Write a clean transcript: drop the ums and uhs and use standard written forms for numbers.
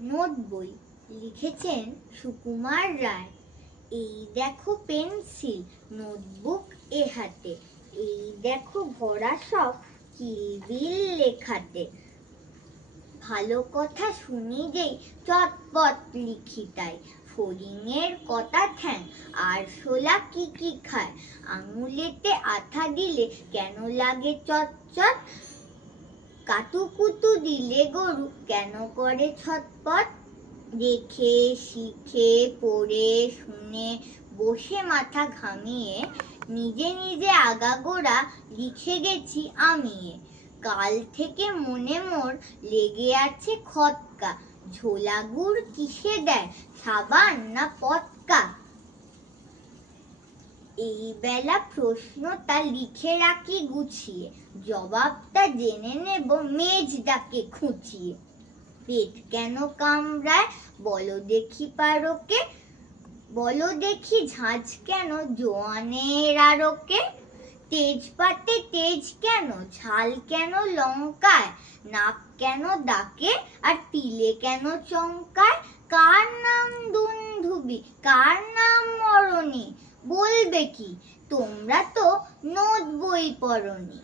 Note বই লিখেছেন সুকুমার রায়। এই দেখো পেন্সিল, নোটবুক এ হাতে, এই দেখো ভরা সব কিলবিল লেখাতে। ভালো কথা শুনি যেই চটপট লিখি তাই, ফড়িংয়ের কটা ঠ্যাং আর শোলা কি কি খায়। আঙুলেতে আঠা দিলে কেন লাগে চটচট, কাতুকুতু দিলে গরু কেন করে ছটপট। দেখে শিখে পড়ে শুনে বসে মাথা ঘামিয়ে নিজে নিজে আগাগোড়া লিখে গেছি আমিয়ে। কাল থেকে মনে মোর লেগে আছে খটকা, ঝোলা গুড় কিসে দেয়, সাবান না পটকা। এই বেলা প্রশ্নটা লিখে রাখি গুছিয়ে, জবাবটা জেনে নেব মেজদাকে খুঁচিয়ে। পেট কেন কামড়ায় বলো দেখি পারোকে, বলো দেখি ঝাঁঝ কেন জোয়ানের আরোকে। তেজপাতে তেজ কেন, ঝাল কেন লঙ্কায়, নাক কেন ডাকে আর তিলে কেন চমকায়। কার নাম দুন্ধুবি, কার নাম মরণী, বলবে কি তোমরা তো নোট বই পড়নি।